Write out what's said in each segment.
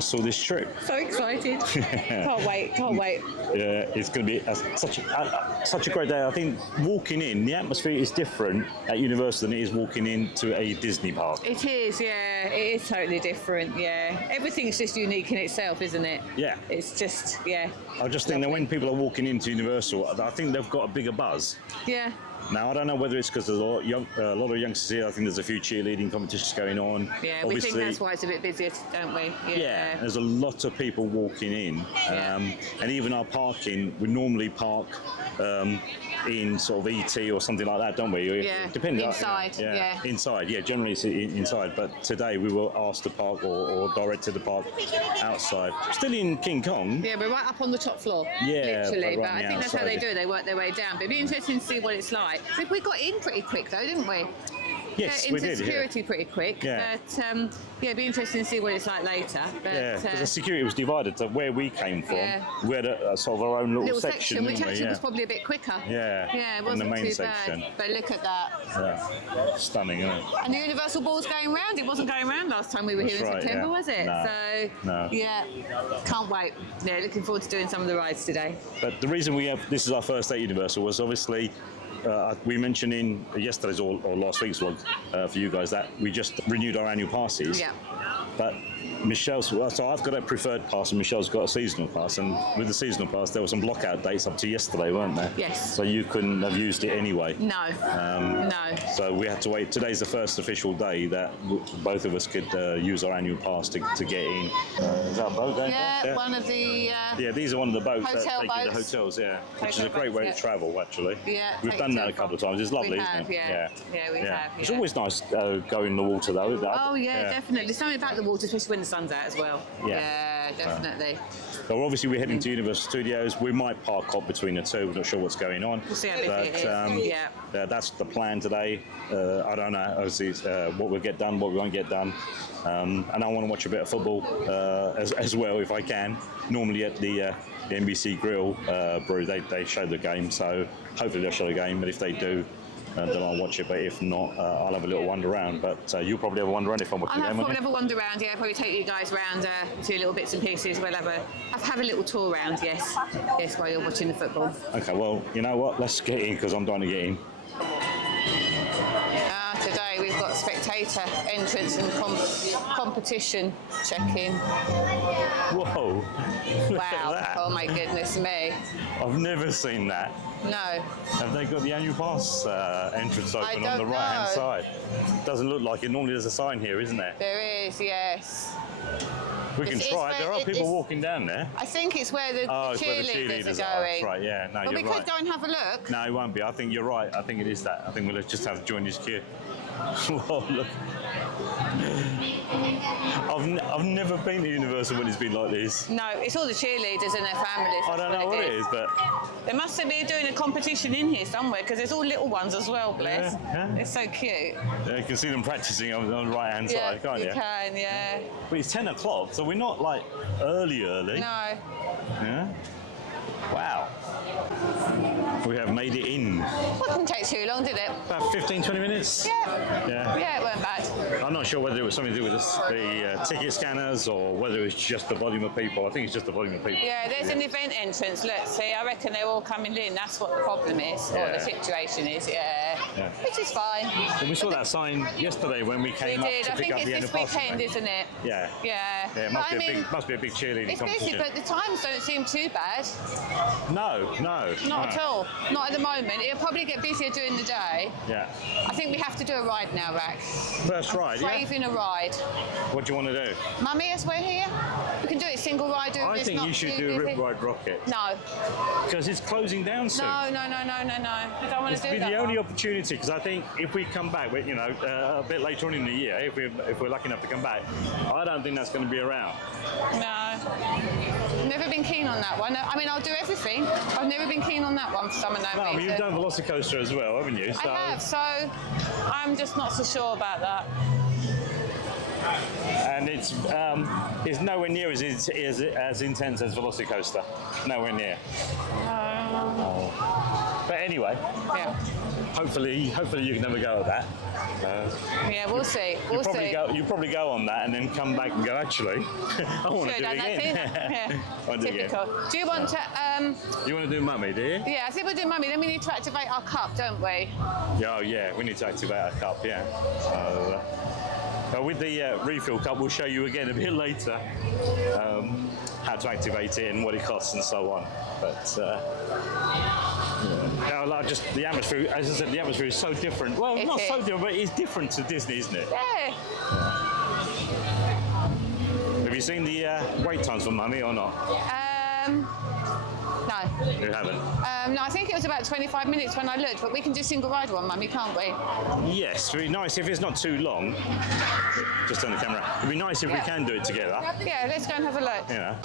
Universal this trip. So excited. Can't wait. Yeah, it's going to be such a great day. I think walking in, the atmosphere is different at Universal than it is walking into a Disney park. It is, yeah. It is totally different, yeah. Everything's just unique in itself, isn't it? Yeah. It's just, yeah. I just think that when people are walking into Universal, I think they've got a bigger buzz. Yeah. Now, I don't know whether it's because there's a lot of youngsters here. I think there's a few cheerleading competitions going on. Yeah, we think that's why it's a bit busier, don't we? Yeah, there's a lot of people walking in. And even our parking, we normally park in sort of ET or something like that, don't we? Yeah, depending inside, yeah. Inside, yeah, generally it's inside. But today we were asked to park or directed to park outside. Still in King Kong. Yeah, we're right up on the top floor, literally. But I think that's how they do it. They work their way down. But it'd be interesting to see what it's like. We got in pretty quick though, didn't we? Yes, we did. Security pretty quick. Yeah. But it'd be interesting to see what it's like later. But, yeah, because the security was divided to where we came from. Yeah. We had a sort of our own little section, which actually was probably a bit quicker. Yeah, it wasn't in the main too section. bad. But look at that. Yeah. Stunning, isn't it? And the Universal Ball's going round. It wasn't going round last time we were here in September, was it? No. Yeah, can't wait. Yeah, looking forward to doing some of the rides today. But the reason this is our first day at Universal was obviously we mentioned in yesterday's or last week's vlog for you guys that we just renewed our annual passes. Yeah. But Michelle's, so I've got a preferred pass and Michelle's got a seasonal pass, and with the seasonal pass there were some blockout dates up to yesterday, weren't there? Yes. So you couldn't have used it anyway. No. No. So we had to wait. Today's the first official day that both of us could use our annual pass to get in. Is that a boat going past? Yeah, one of the... yeah, these are one of the boats that take you to hotels, which is a great way to travel, actually. Yeah. We've done that a couple of times. It's lovely, isn't it? Yeah, we have. It's always nice going in the water, though. Oh, yeah, definitely. There's something about the water, especially when the sun's out as well. Yeah, definitely. So obviously we're heading to Universal Studios. We might park up between the two. We're not sure what's going on. We'll see how busy it is. That's the plan today. I don't know, obviously, what we'll get done, what we won't get done. And I want to watch a bit of football as well, if I can. Normally at the NBC Grill Brew, they show the game, so hopefully they'll show the game. But if they do, then I'll watch it. But if not, I'll have a little wander around. But you'll probably have a wander around if I'm watching the game. I'll probably have a wander around. Yeah, probably take you guys around to little bits and pieces. We'll have a little tour around. Yes, while you're watching the football. Okay, well, you know what? Let's get in because I'm dying to get in. Today we've got spectator entrance and competition check-in. Whoa! Wow! Oh my goodness me! I've never seen that. No. Have they got the annual pass entrance open on the right-hand side? Doesn't look like it. Normally there's a sign here, isn't there? There is, yes. We can try. There are people walking down there. I think it's where the cheerleaders are going. Right, yeah. No, but you're right. we could go and have a look. No, it won't be. I think you're right. I think it is that. I think we'll just have to join this queue. Whoa, look. I've never been to Universal when it's been like this. No, it's all the cheerleaders and their families. I don't know what it is, but... They must be doing a competition in here somewhere, because there's all little ones as well, bless. Yeah. It's so cute. Yeah, you can see them practising on the right-hand side, can't you? You can, yeah. But it's 10 o'clock, so we're not, like, early. No. Yeah? Wow. We have made it in. Well, it didn't take too long, did it? About 15, 20 minutes? Yeah, it weren't bad. I'm not sure whether it was something to do with the ticket scanners or whether it was just the volume of people. I think it's just the volume of people. Yeah, there's an event entrance. Look, see, I reckon they're all coming in. That's what the problem is, or the situation is, which is fine. Well, we saw that sign yesterday when we came up to pick up the end of the I think it's this weekend, isn't it? Yeah. Yeah. Yeah, it must be a big cheerleading competition. It's busy, but the times don't seem too bad. No. Not at all. Not at the moment. It'll probably get busier during the day. Yeah. I think we have to do a ride now, Rack. First ride, Craving a ride. What do you want to do? Mummy, as we're here, we can do it single ride. I think you should do Rip Ride Rocket. No. Because it's closing down soon. No. I don't want to do that. It's the only opportunity, because I think if we come back, a bit later on in the year, if we're lucky enough to come back, I don't think that's going to be around. No. Never been keen on that one. I mean, I'll do everything. I've never been keen on that one for some unknown reason. But you've done Velocicoaster as well, haven't you? I have, so I'm just not so sure about that. and it's nowhere near as intense as Velocicoaster. Nowhere near. But anyway, Yeah. hopefully you can have a go at that. Yeah, we'll see. We'll see. You probably go on that and then come back and go, actually, I want to do it again. Yeah. Do it Typical. again. Do you want to? You want to do Mummy, do you? Yeah, I think we'll do Mummy. Then we need to activate our cup, don't we? Yeah, oh, yeah, we need to activate our cup, yeah. With the refill cup, we'll show you again a bit later how to activate it and what it costs and so on. But like just the atmosphere, as I said, the atmosphere is so different. Well, It not is. so different, but it's different to Disney, isn't it? Yeah. Have you seen the wait times for Mummy or not? No. You haven't? No, I think it was about 25 minutes when I looked, but we can do single rider on Mummy, can't we? Yes, it'd be nice if it's not too long. Just turn the camera. It'd be nice if we can do it together. Yeah, let's go and have a look. You know.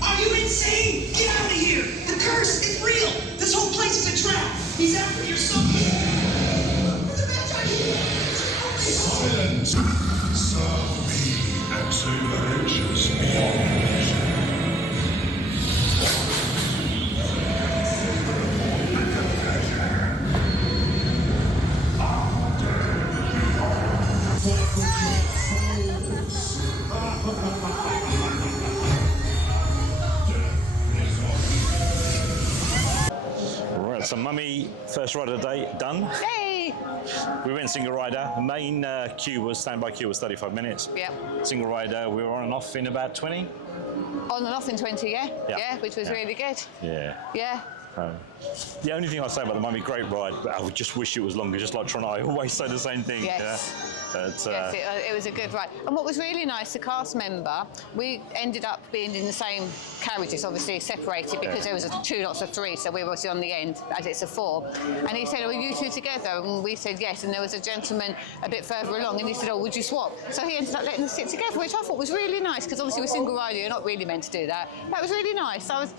Are you insane? Get out of here! The curse is real! This whole place is a trap! He's after your soul! Silence! Serve me, l&sadventures beyond measure. Right, so Mummy, first ride of the day, done. Yay! We went single rider. The main standby queue was 35 minutes. Yep. Single rider, we were on and off in about 20. On and off in 20, yeah? Yeah. Yeah, which was Yeah. really good. Yeah. Yeah. The only thing I'll say about the Mummy, great ride, but I would just wish it was longer, just like Tron. I always say the same thing. Yes. Yeah? But, Yes, it was a good ride. And what was really nice, the cast member, we ended up being in the same carriages, obviously separated because there was two lots of three, so we were obviously on the end as it's a four. And he said, "Are you two together?" And we said yes. And there was a gentleman a bit further along, and he said, "Oh, would you swap?" So he ended up letting us sit together, which I thought was really nice because obviously we're single rider, you're not really meant to do that. That was really nice. I was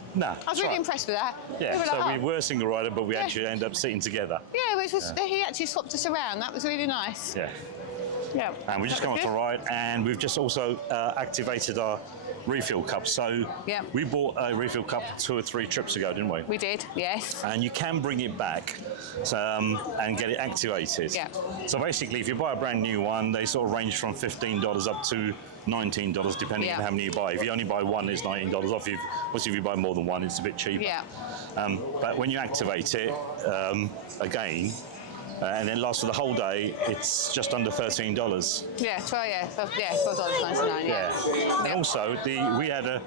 really right. impressed with that. Yeah, were so like, we were single rider, but we Yeah. actually ended up sitting together. Yeah, which was he actually swapped us around. That was really nice. Yeah. Yeah. And we just That come was off the good. ride, and we've just also activated our refill cup. So Yeah. we bought a refill cup 2 or 3 trips ago, didn't we? We did, yes. And you can bring it back and get it activated. Yeah. So basically, if you buy a brand new one, they sort of range from $15 up to $19, depending Yeah. on how many you buy. If you only buy one, it's $19 off. Obviously, if you buy more than one, it's a bit cheaper. Yeah. But when you activate it again, and it lasts for the whole day, it's just under $13. Yeah, $12.99, yeah. And also, we had a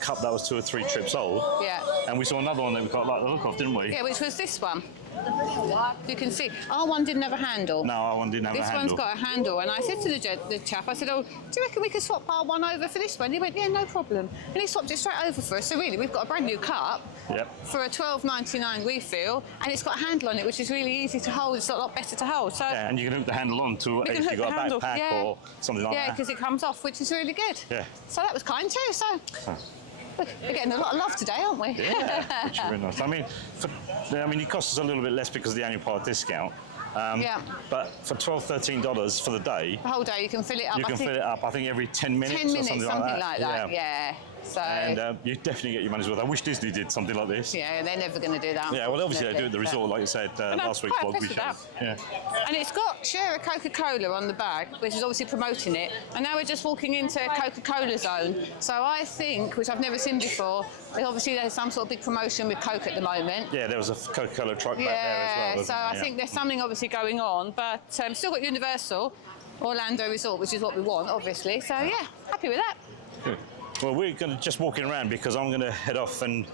cup that was 2 or 3 trips old. Yeah. And we saw another one that we quite liked the look of, didn't we? Yeah, which was this one. You can see, our one didn't have a handle. No, our one didn't have a This handle. one's got a handle, and I said to the chap, I said, "Oh, do you reckon we could swap our one over for this one?" He went, "Yeah, no problem." And he swapped it straight over for us. So really, we've got a brand new cup Yep. for a $12.99 refill, and it's got a handle on it, which is really easy to hold. It's a lot better to hold. So Yeah, and you can hook the handle on to We can if hook you've got the a handle, backpack yeah. or something like yeah, that. because it comes off, which is really good. Yeah. So that was kind too. So we're getting a lot of love today, aren't we? Yeah, which is really nice. I mean, it costs us a little bit less because of the annual part discount. Yeah. But for $12, $13 for the day, The whole day you can fill it up. you I can think fill it up, I think, every 10 minutes 10 or minutes, something like that. Yeah. So. And you definitely get your money's worth. I wish Disney did something like this. yeah, they're never going to do that. Yeah, well, obviously they do at the unfortunately, resort, like you said, I'm last week's quite vlog. impressed with Yeah. but- And it's got share a Coca-Cola on the bag, which is obviously promoting it. And now we're just walking into a Coca-Cola zone. So I think, which I've never seen before, obviously there's some sort of big promotion with Coke at the moment. Yeah, there was a Coca-Cola truck back there Yeah, as well. so I think there's something obviously going on, but still got Universal, Orlando Resort, which is what we want, obviously. So yeah, happy with that. Good. Well, we're going to just walking around because I'm going to head off and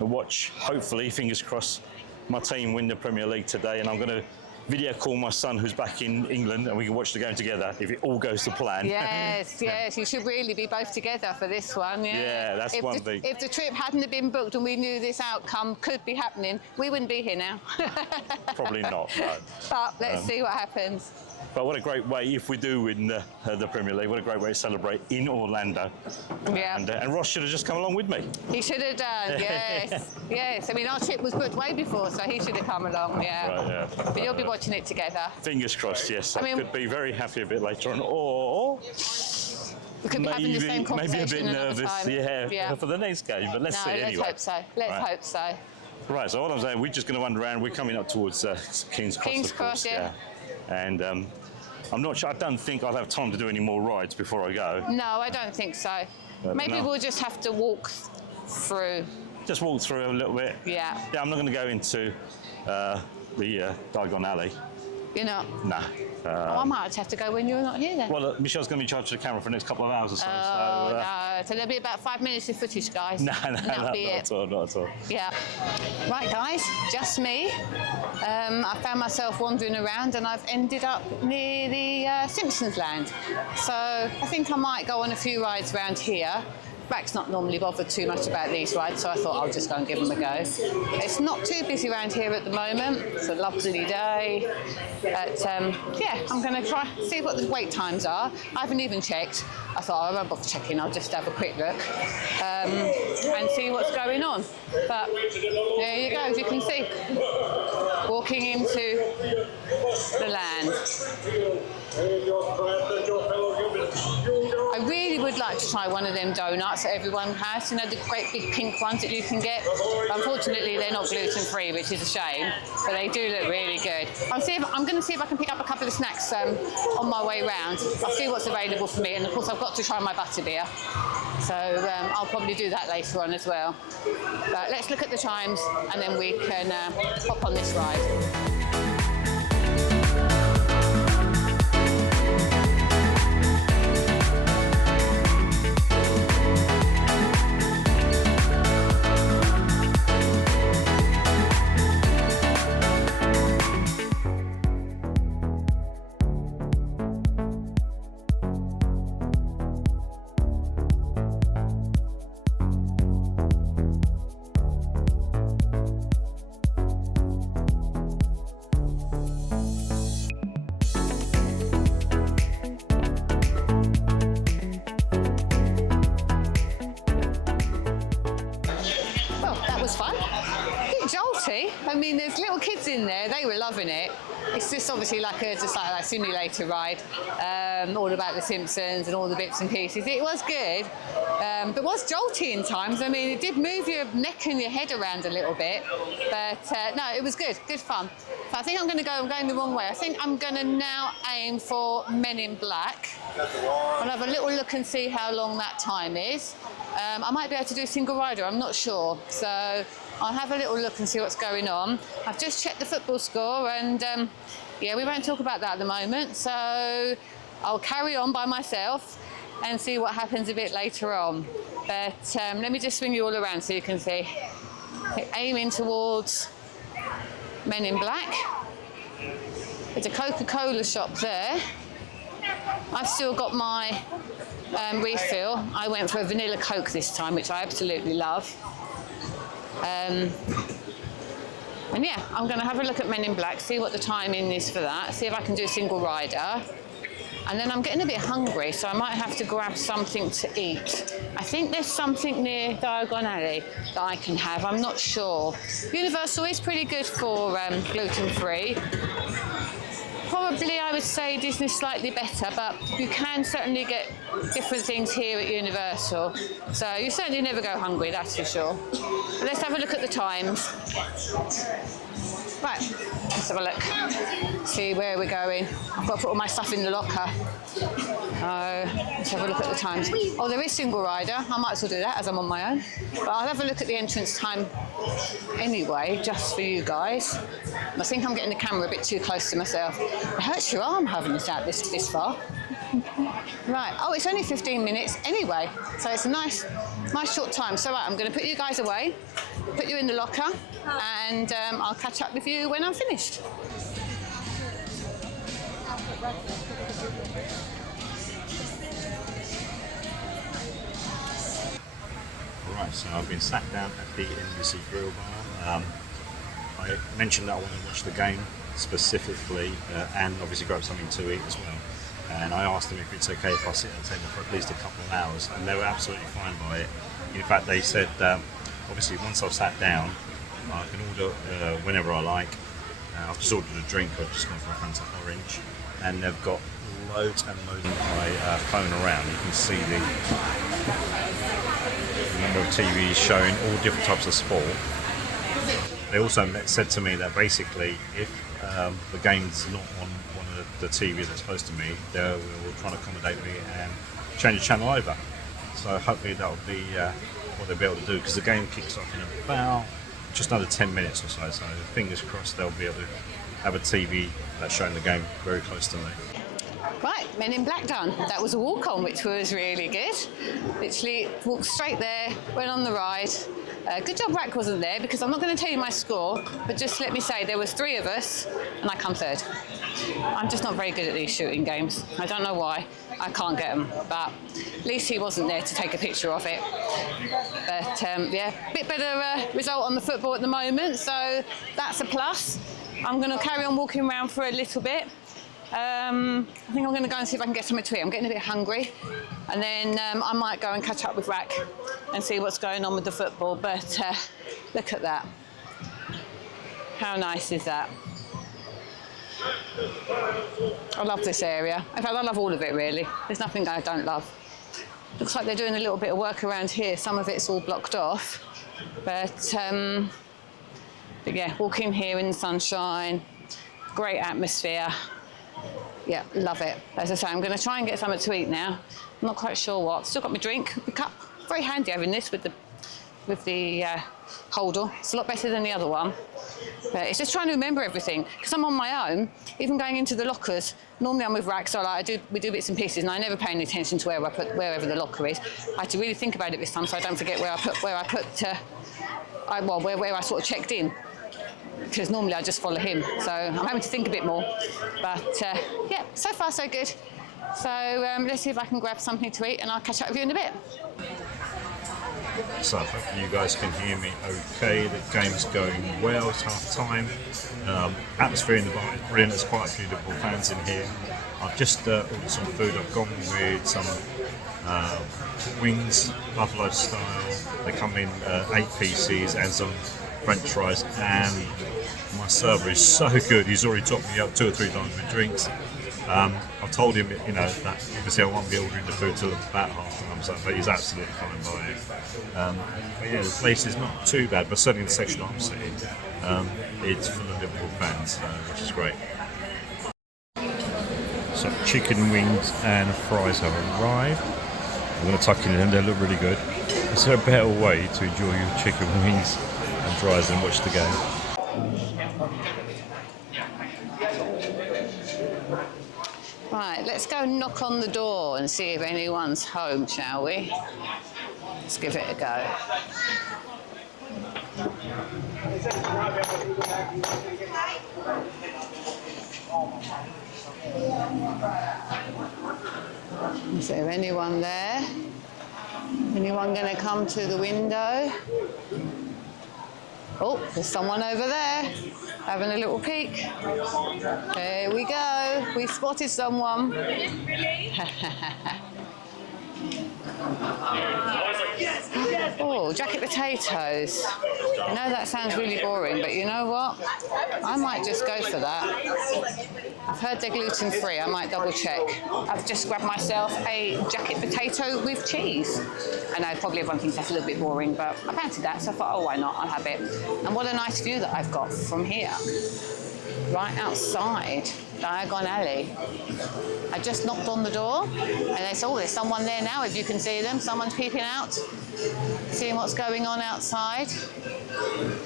watch, hopefully, fingers crossed, my team win the Premier League today, and I'm going to video call my son who's back in England, and we can watch the game together if it all goes to plan. Yes, yes, you should really be both together for this one. Yeah, Yeah, that's one thing. If the trip hadn't have been booked and we knew this outcome could be happening, we wouldn't be here now. Probably not. No. But let's see what happens. But what a great way, if we do win the Premier League, what a great way to celebrate in Orlando. Yeah. And Ross should have just come along with me. He should have done, yes. Yes, I mean, our trip was booked way before, so he should have come along, yeah. Right, yeah. But you'll be watching it together. Fingers crossed, yes. I mean- could be very happy a bit later on, or We could be having the same maybe a conversation bit another nervous, time. yeah, for the next game. But let's see let's anyway. hope so. Let's Right. hope so. Right, so what I'm saying, we're just going to wander around. We're coming up towards King's Cross, King's of course, Cross, yeah. And I'm not sure. I don't think I'll have time to do any more rides before I go. No, I don't think so. But Maybe no. we'll just have to walk through. Just walk through a little bit. Yeah. Yeah, I'm not going to go into the Diagon Alley. You know. Nah. I might have to go when you're not here then. Well, Michelle's going to be charged of the camera for the next couple of hours or so. Oh, so no. So there'll be about 5 minutes of footage, guys. no, That'll not be it. at all, not at all. Yeah. Right, guys, just me. I found myself wandering around and I've ended up near the Simpsons land. So I think I might go on a few rides around here. Brack's not normally bothered too much about these rides, so I thought I'll just go and give them a go. It's not too busy around here at the moment. It's a lovely day. But yeah, I'm going to try, see what the wait times are. I haven't even checked. I thought I won't bother checking, I'll just have a quick look and see what's going on. But there you go, as you can see, walking into the land. I really would like to try one of them donuts that everyone has, you know, the great big pink ones that you can get. Unfortunately, they're not gluten-free, which is a shame, but they do look really good. I'm going to see if I can pick up a couple of snacks on my way round. I'll see what's available for me, and of course I've got to try my butterbeer. So I'll probably do that later on as well. But let's look at the times, and then we can hop on this ride. I mean, there's little kids in there. They were loving it. It's just obviously like a simulator ride, all about the Simpsons and all the bits and pieces. It was good, but it was jolty in times. I mean, it did move your neck and your head around a little bit, but no, it was good fun. But I think I'm going the wrong way. I think I'm going to now aim for Men in Black. I'll have a little look and see how long that time is. I might be able to do single rider, I'm not sure. So I'll have a little look and see what's going on. I've just checked the football score and yeah, we won't talk about that at the moment. So I'll carry on by myself and see what happens a bit later on. But let me just swing you all around so you can see. Aiming towards Men in Black. There's a Coca-Cola shop there. I've still got my refill. I went for a vanilla Coke this time, which I absolutely love. And yeah, I'm going to have a look at Men in Black, see what the timing is for that, see if I can do a single rider. And then I'm getting a bit hungry, so I might have to grab something to eat. I think there's something near Diagon Alley that I can have, I'm not sure. Universal is pretty good for gluten-free. Probably, I would say Disney's slightly better, but you can certainly get different things here at Universal. So you certainly never go hungry, that's for sure. But let's have a look at the times. Right, let's have a look. See where we're going. I've got to put all my stuff in the locker. Let's have a look at the times. Oh, there is single rider. I might as well do that as I'm on my own. But I'll have a look at the entrance time anyway, just for you guys. I think I'm getting the camera a bit too close to myself. It hurts your arm having this out this far. Right, oh, it's only 15 minutes anyway, so it's a nice short time. So right, I'm going to put you guys away, put you in the locker, and I'll catch up with you when I'm finished. Right, so I've been sat down at the NBC Grill Bar. I mentioned that I want to watch the game specifically and obviously grab something to eat as well. And I asked them if it's okay if I sit at the table for at least a couple of hours, and they were absolutely fine by it. In fact, they said obviously once I've sat down, I can order whenever I like. I've just ordered a drink, I've just gone for a Fanta Orange, and they've got loads and loads of my phone around. You can see the number of TVs showing all different types of sport. They also said to me that basically if the game's not on one of the TVs that's close to me, they will try to accommodate me and change the channel over. So hopefully that will be what they'll be able to do, because the game kicks off in about just under 10 minutes or so. So fingers crossed they'll be able to have a TV that's showing the game very close to me. Right, Men in Black done. That was a walk-on, which was really good. Literally walked straight there, went on the ride. Good job Rack wasn't there, because I'm not going to tell you my score, but just let me say there was 3 of us and I come 3rd. I'm just not very good at these shooting games. I don't know why. I can't get them, but at least he wasn't there to take a picture of it. But yeah, bit better result on the football at the moment, so that's a plus. I'm going to carry on walking around for a little bit. I think I'm going to go and see if I can get something to eat. I'm getting a bit hungry, and then I might go and catch up with Rack and see what's going on with the football. But look at that. How nice is that? I love this area. In fact, I love all of it, really. There's nothing I don't love. Looks like they're doing a little bit of work around here. Some of it's all blocked off. But yeah, walking here in the sunshine, great atmosphere. Yeah, love it. As I say, I'm going to try and get something to eat now. I'm not quite sure what. Still got my drink, my cup. Very handy having this with the holder. It's a lot better than the other one. But it's just trying to remember everything, because I'm on my own. Even going into the lockers, normally I'm with Rack, so we do bits and pieces, and I never pay any attention to wherever the locker is. I had to really think about it this time, so I don't forget where I sort of checked in. Because normally I just follow him, so I'm having to think a bit more. But yeah, so far so good. So let's see if I can grab something to eat, and I'll catch up with you in a bit. So hopefully you guys can hear me okay. The game's going well, it's half time. Atmosphere in the bar is brilliant, there's quite a few Liverpool fans in here. I've just ordered some food. I've gone with some wings, buffalo style. They come in 8 pieces and some French fries, and my server is so good. He's already topped me up 2 or 3 times with drinks. I've told him, you know, that obviously I won't be ordering the food till about half time, so, but he's absolutely fine by it. But yeah, the place is not too bad, but certainly the section I'm sitting, it's full of Liverpool fans, which is great. So chicken wings and fries have arrived. I'm going to tuck in them, they look really good. Is there a better way to enjoy your chicken wings and fries and watch the game? Right, let's go knock on the door and see if anyone's home, shall we? Let's give it a go. Is there anyone there? Anyone going to come to the window? Oh, there's someone over there having a little peek. There we go. We spotted someone. Oh, jacket potatoes. I know that sounds really boring, but you know what? I might just go for that. I've heard they're gluten-free. I might double check. I've just grabbed myself a jacket potato with cheese. I know probably everyone thinks that's a little bit boring, but I fancied that, so I thought, oh, why not? I'll have it. And what a nice view that I've got from here. Right outside Diagon Alley. I just knocked on the door and they said, oh, there's someone there now, if you can see them. Someone's peeping out, seeing what's going on outside.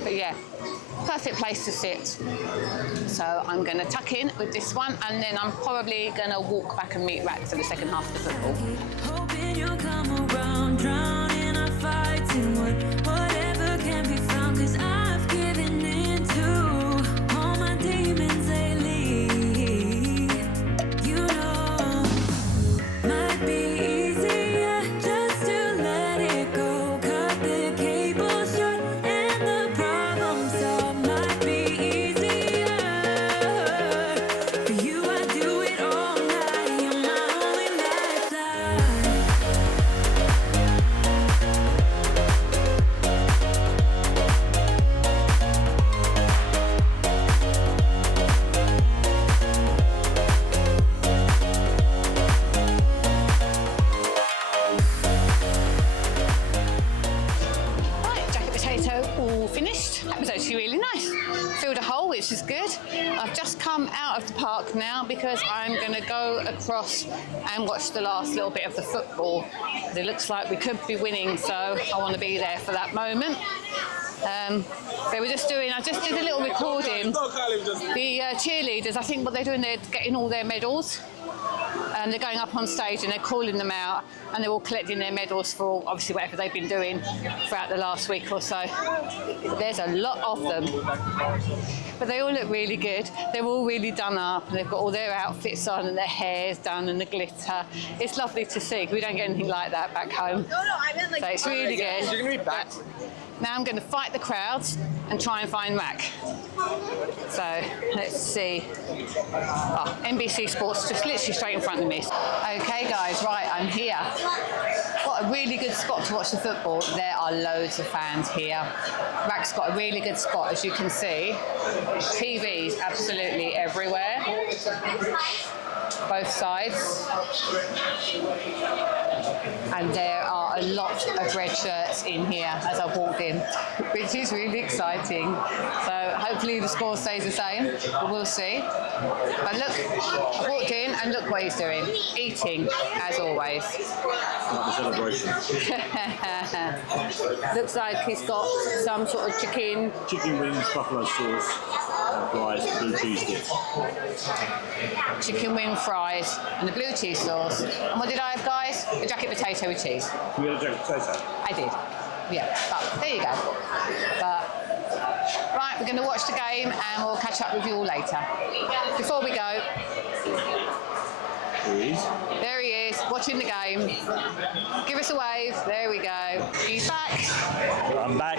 But yeah, perfect place to sit. So I'm going to tuck in with this one, and then I'm probably going to walk back and meet Rack for the second half of the football. Hoping you'll come around, drown in our fights and whatever can be found, 'cause I've given in to all my demons lately. You really, really nice. Filled a hole, which is good. I've just come out of the park now because I'm going to go across and watch the last little bit of the football. It looks like we could be winning, so I want to be there for that moment. They were just doing, I just did a little recording. The cheerleaders, I think what they're doing, they're getting all their medals. And they're going up on stage and they're calling them out and they're all collecting their medals for obviously whatever they've been doing throughout the last week or so. There's a lot of them. But they all look really good. They're all really done up and they've got all their outfits on and their hair's done and the glitter. It's lovely to see. We don't get anything like that back home. No, I meant like. So it's really good. You're gonna be back. Now I'm going to fight the crowds and try and find Mac. So let's see. Oh, NBC Sports just literally straight in front of me. Okay guys, right, I'm here. What a really good spot to watch the football. There are loads of fans here. Mac's got a really good spot, as you can see. TVs absolutely everywhere. Both sides. And there are a lot of red shirts in here as I've walked in, which is really exciting. So hopefully the score stays the same, but we'll see. But look, I walked in and look what he's doing. Eating, as always. Celebration. Looks like he's got some sort of chicken Wings, buffalo sauce, fries, blue cheese dip. chicken wing fries and the blue cheese sauce. And what did I have, guys? A jacket potato with cheese. We had a jacket potato. I did. Yeah, but there you go. But right, we're going to watch the game and we'll catch up with you all later. Before we go, there he is, watching the game. Give us a wave. There we go. He's back. I'm back.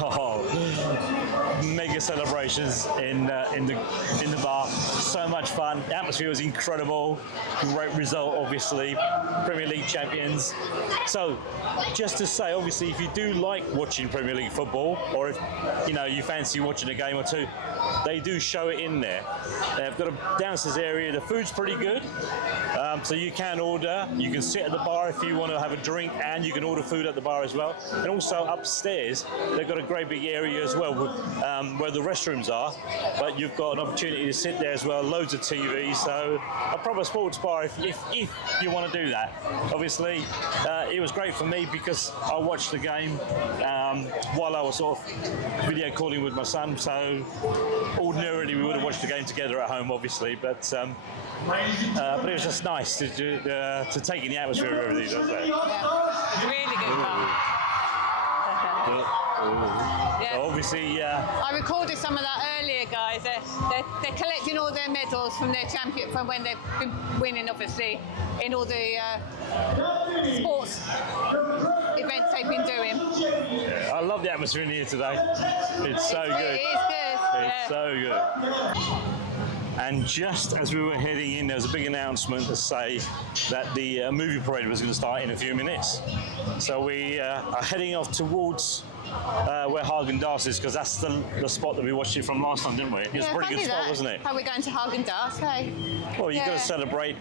Oh, mega celebrations in the bar. So much fun. The atmosphere was incredible. Great result, obviously. Premier League champions. So, just to say, obviously, if you do like watching Premier League football, or if you fancy watching a game or two, they do show it in there. They've got a downstairs area. The food's pretty good. So you can order, you can sit at the bar if you want to have a drink, and you can order food at the bar as well. And also upstairs, they've got a great big area as well with, where the restrooms are, but you've got an opportunity to sit there as well, loads of TVs, so a proper sports bar if you want to do that. Obviously, it was great for me because I watched the game while I was sort of video calling with my son, so ordinarily we would have watched the game together at home, obviously, but it was just nice to take in the atmosphere of everything. Yeah. Really good fun. Yeah. Obviously, I recorded some of that earlier, guys. They're collecting all their medals from their from when they've been winning, obviously, in all the sports events they've been doing. I love the atmosphere in here today. It's so good. It is good. It's so good. And just as we were heading in, there was a big announcement to say that the movie parade was going to start in a few minutes. So we are heading off towards where Haagen-Dazs is, because that's the spot that we watched it from last time, didn't we? It was a pretty good spot, wasn't it? How are we going to Haagen-Dazs? Hey. Well, you've got to celebrate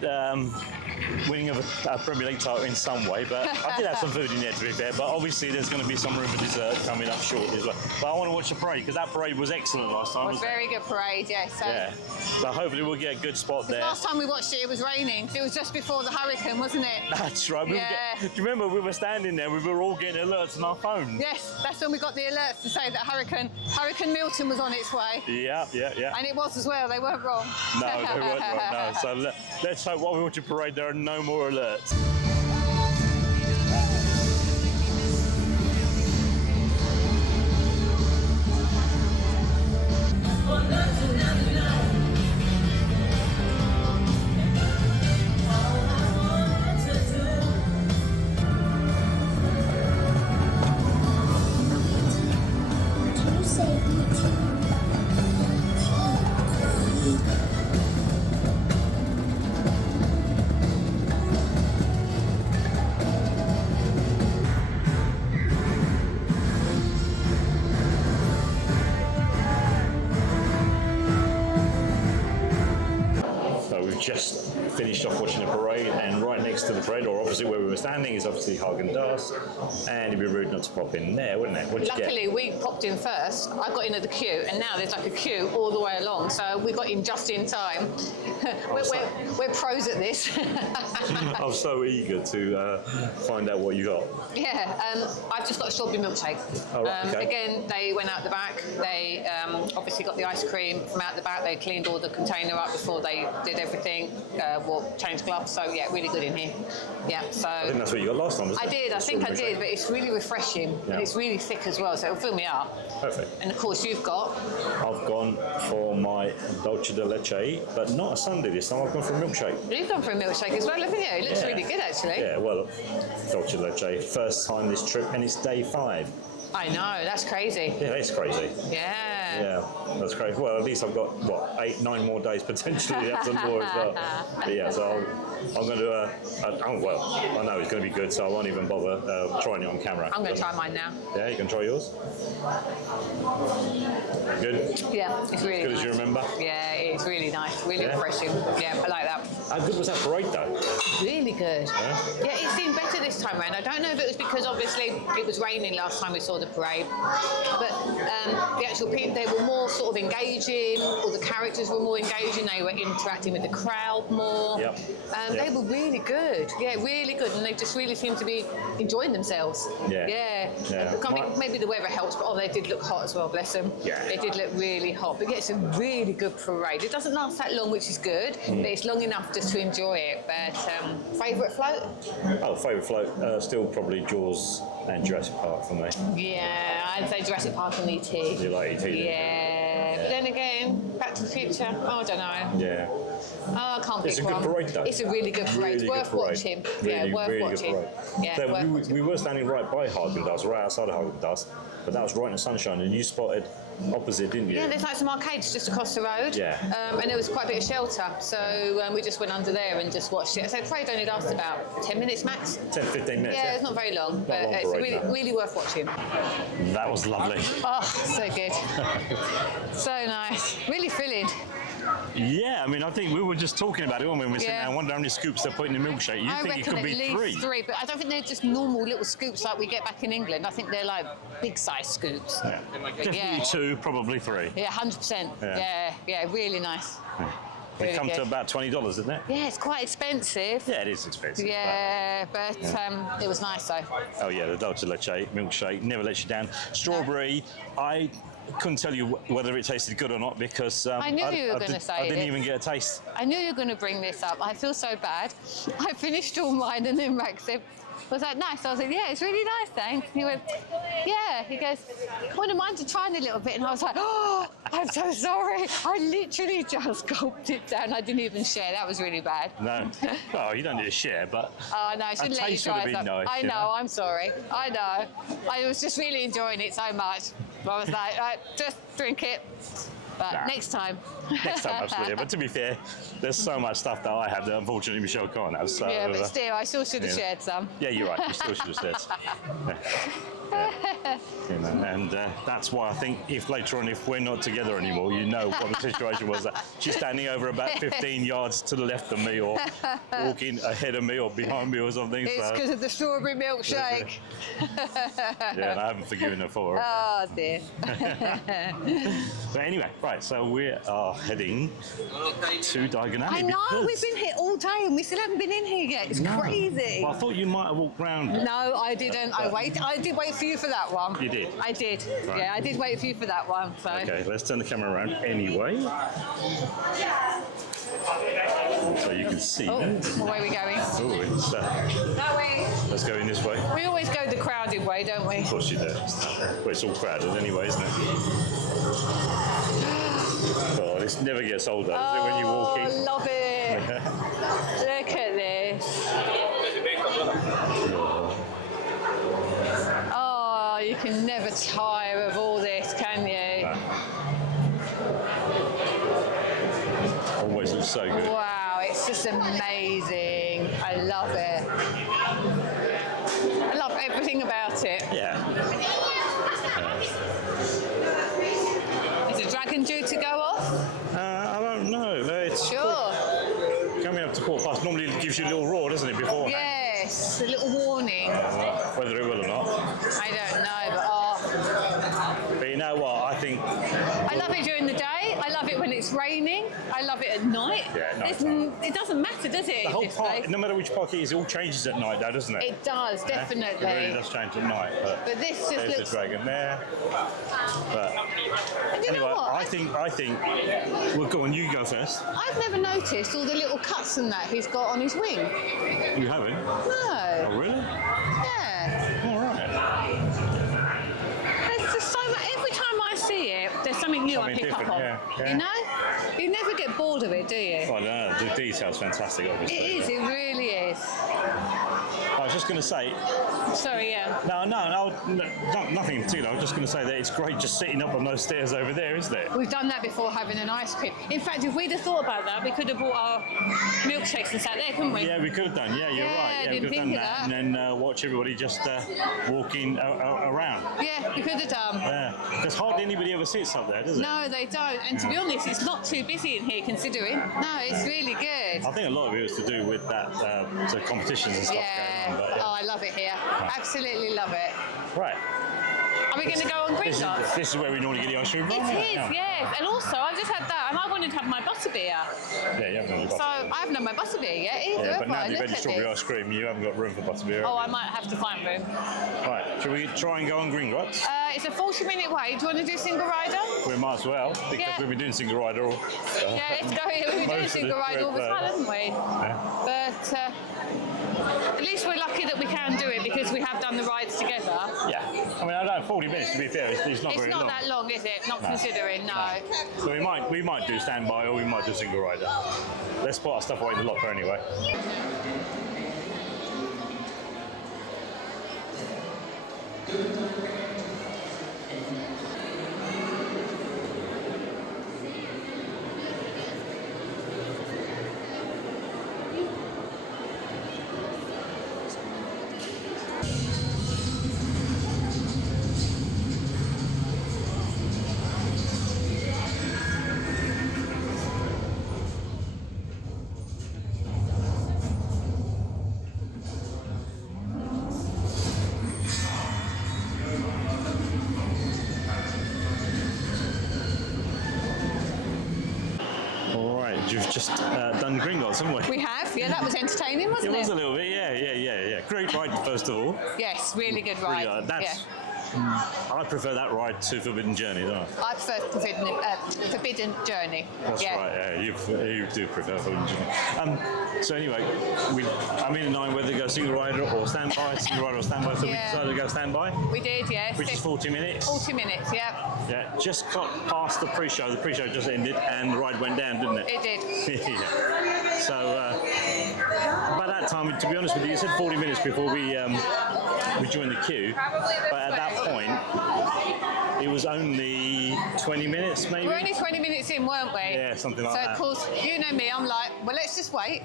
winning of a Premier League title in some way, but I did have some food in there, to be fair, but obviously there's going to be some room for dessert coming up shortly as well. But I want to watch the parade, because that parade was excellent last time, It was a very good parade, yes. Yeah, so hopefully we'll get a good spot there. Last time we watched it, it was raining. It was just before the hurricane, wasn't it? That's right. Do you remember we were standing there, we were all getting alerts on our phones? Yes, that's when we got the alerts to say that Hurricane Milton was on its way. Yeah. And it was as well, they weren't wrong. No, they weren't wrong, no. So let's hope while we watch a parade there are no more alerts. finished off watching the parade, and right next to the parade, or opposite where we were standing, is obviously Haagen-Dazs, and it'd be rude not to pop in there, wouldn't it? What'd you get? Luckily, we popped in first. I got in at the queue, and now there's like a queue all the way along, so we got in just in time. we're pros at this. I'm so eager to find out what you got. Yeah, I've just got a strawberry milkshake. Oh, right, okay. Again, they went out the back. They obviously got the ice cream from out the back. They cleaned all the container up before they did everything, changed gloves. So yeah, really good in here. Yeah, so I think that's what you got last time, wasn't it? I think I did, but it's really refreshing. Yeah. And it's really thick as well, so it'll fill me up. Perfect. And of course, you've got. I've gone for my dulce de leche, but not a sundae this time. I've gone for a milkshake. You've gone for a milkshake as well, haven't you? It looks Yeah. really good, actually. Yeah, well, dulce de leche, first time this trip, and it's day 5. I know, that's crazy. Yeah, that's crazy. Yeah. Yeah, that's crazy. Well, at least I've got, 8, 9 more days potentially to have some more as well. But yeah, so I'm going to, I know it's going to be good, so I won't even bother trying it on camera. I'm going to try mine now. Yeah, you can try yours. Good? Yeah, it's really Good nice. as you remember? Yeah, it's really nice, really Yeah? refreshing. Yeah, I like that. How good was that parade though? Really good. Yeah? Yeah, it seemed better this time around. I don't know if it was because obviously it was raining last time we saw the parade, but the actual people, they were more sort of engaging, or the characters were more engaging, they were interacting with the crowd more. Yep. They were really good. Yeah, really good, and they just really seemed to be enjoying themselves. Yeah. Yeah. Yeah. Maybe the weather helps, but they did look hot as well, bless them. Yeah. They did look really hot, but yeah, it's a really good parade. It doesn't last that long, which is good, but it's long enough just to enjoy it. But favourite float? Oh, favourite float, still probably Jaws and Jurassic Park for me. Yeah, I'd say Jurassic Park and ET. You like ET? Yeah, but then again, Back to the Future. Oh, I don't know. Yeah. Oh, I can't pick It's a good one. parade though. It's a really good parade. Really Worth good parade. watching. Really, Yeah, worth really watching. good parade. Yeah, So worth we watching. were standing right by Haagen-Dazs, right outside of Haagen-Dazs, but that was right in the sunshine, and you spotted opposite, didn't you? Yeah, there's like some arcades just across the road. Yeah. And there was quite a bit of shelter, so we just went under there and just watched it. So the parade only lasted about 10 minutes max. 10, 15 minutes. Yeah, it's not very long, but long it's parade, really, no. really worth watching. That was lovely. Oh, so good. So nice. Really filling. Yeah, I mean, I think we were just talking about it when we were sitting Yeah. there. I wonder how many scoops they're putting in the milkshake. You I think it reckon could at be least 3? but I don't think they're just normal little scoops like we get back in England. I think they're like big size scoops. Yeah. But Definitely yeah. 2, probably 3. Yeah, 100%. Yeah. Yeah, really nice. They Really come to good. about $20, isn't it? Yeah, it's quite expensive. Yeah, it is expensive. Yeah, but it was nice though. Oh yeah, the dulce de leche milkshake never lets you down. Strawberry, I couldn't tell you whether it tasted good or not because I knew you were gonna say I didn't this. even get a taste. I knew you were going to bring this up. I feel so bad. I finished all mine and then Max said, was that nice? I was like, yeah, it's really nice, thanks. He went, yeah. He goes, I wouldn't mind to try a little bit. And I was like, oh, I'm so sorry. I literally just gulped it down. I didn't even share. That was really bad. No, well, you don't need to share, but Oh, no, I shouldn't let you taste would try have been something. nice, I you know, know? I'm sorry. I know. I was just really enjoying it so much. I was like, right, just drink it. But Nah. next time. next time absolutely. But to be fair, there's so much stuff that I have that unfortunately Michelle can't have. So, Yeah, but still, I still should have yeah. shared some. yeah, you're right. You still should have said. Yeah. You know, and that's why I think if later on, if we're not together anymore, you know what the situation was. That she's standing over about 15 yards to the left of me, or walking ahead of me, or behind me, or something. It's So, because of the strawberry milkshake. yeah, and I haven't forgiven her for it. Oh, dear. But anyway, right. So we are heading to Diagon Alley. I know, because- we've been here all day and we still haven't been in here yet. It's crazy. Well, I thought you might have walked round. No, I didn't. I did wait for you for that one. You did? I did. Right. Yeah, I did wait for you for that one. So. Okay, let's turn the camera around anyway. So you can see. Oh, where are we going? Oh, it's, That way. let's go in this way. Of We always go the crowded way, don't we? course you do. Well, it's all crowded anyway, isn't it? Oh, this never gets old, though, does it, when you're walking? Oh, love it. Look at this. Oh, you can never tire of all this, can you? Always looks so good. Wow, it's just amazing. I love it. I love everything about it. Yeah. Is the dragon due to go off? I don't know. It's Sure. coming up to 1:15. Normally warning. Whether it will or not. I don't know, But you know what? I think I love it during the day. I love it when it's raining. I love it at night. Yeah, night It's it doesn't matter, does it? the whole this park, place? no matter which park it is, it all changes at night, though, doesn't it? It does, Yeah? definitely. It really does change at night. But this just there's looks. the dragon there. But And you know anyway, what? I think. Well, go on. You go first. I've never noticed all the little cuts and that he's got on his wing. You haven't? No. Oh, really? Yeah. All right. There's just so much. Every time I see it, there's something new Something I pick up different, on. yeah. You know? You never get bored of it, do you? Well, no, the detail's fantastic, obviously. It is. It really is. I was just going to say, Sorry, yeah. no, nothing in particular. I was just going to say that it's great just sitting up on those stairs over there, isn't it? We've done that before, having an ice cream. In fact, if we'd have thought about that, we could have bought our milkshakes and sat there, couldn't we? Yeah, we could have done. Yeah, you're Yeah, right. Yeah, we didn't could have think done of that, that. and then watch everybody just walking around. Yeah, we could have done. Yeah, because hardly anybody ever sits up there, does it? No, they don't. And to be honest, it's not too busy in here considering. No, it's really good. I think a lot of it was to do with that, the competitions and stuff Yeah. going on. But, Oh, I love it here. Absolutely love it. Right. Are we going to go on green dots? This is where we normally get the ice cream from. It is, yes. And also, I've just had that, and I wanted to have my butterbeer. Yeah, you haven't got So I haven't had my butterbeer yet either, yeah, have but now I? that you've Look had at strawberry this. ice cream, you haven't got room for butterbeer. Oh, I have you? might have to find room. Right, shall we try and go on green dots? It's a 40-minute wait. Do you want to do single rider? We might as well, because Yeah. we've been doing single rider all. Yeah, let's go. We've been doing Most of single the rider all the trip, time, haven't we? Yeah. But at least we're lucky that we can do it because we have done the rides together. Yeah. I mean, I don't know, 40 minutes to be fair, it's not It's very not long. that long, is it? Not No. considering, no. So we might do standby or we might do single rider. Let's put our stuff away in the locker anyway. All right, you've just done Gringotts, haven't we? We have, yeah, that was entertaining, It wasn't it? was a little bit, yeah. Great ride, first of all. Yes, really good ride. Really, that's, I prefer that ride to Forbidden Journey, don't I? I prefer Forbidden Journey. That's yeah. right, yeah, you do prefer Forbidden Journey. So anyway, I'm in a nine whether to go single rider or standby, single rider or standby, so we Yeah. decided to go standby, We did, yes. which is 40 minutes. 40 minutes, yeah. Yeah, just got past the pre-show. The pre-show just ended and the ride went down, didn't it? It did. Yeah. So by that time, to be honest with you, it said 40 minutes before we joined the queue. But at that point, it was only 20 minutes, maybe. We're only 20 minutes in, weren't we? Yeah, something like so, that. of course, you know me, I'm like, well, let's just wait.